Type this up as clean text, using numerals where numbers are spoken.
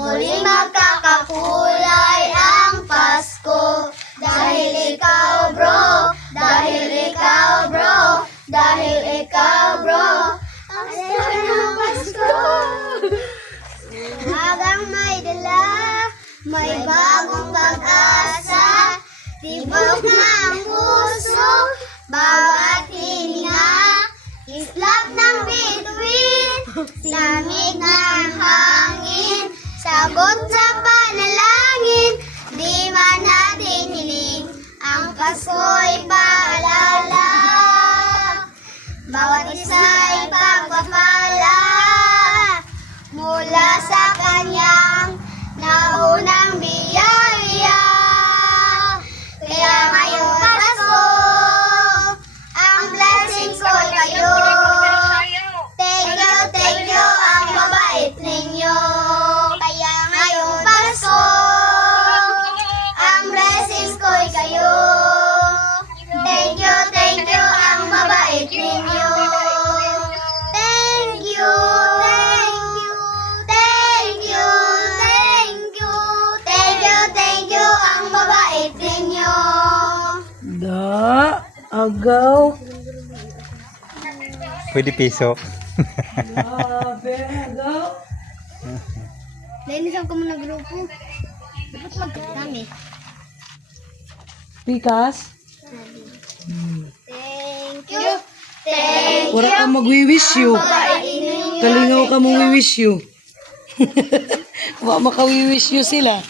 Muling magkakakulay ang Pasko. Dahil ikaw bro, dahil ikaw bro, dahil ikaw bro, ang sarap ng Pasko. Umagang may dala, may bagong pag-asa, tibok ng puso, bawat hininga, islap ng bituin, lamig ng hangin, sagot sa panalangin, di man natin hiling, ang Pasko'y paalala, bawat isa'y pagpapala, mula sa kanyang naunang biyaya. Kaya ngayong Pasko, ang blessings ko'y kayo. Thank you, ang mabait ninyo. Kaya ngayong Pasko, ang blessings ko'y kayo. Thank you, ang mabait ninyo. Thank you, ang mabait ninyo. Da, agaw. Pwede piso. Grabe, agaw. Lainis ako muna grupo. Dapat magkatami. Pikas? Thank you. Thank Wala ka mag-wish you. Kalingaw ka mong wish you. Wala maka-wish you sila.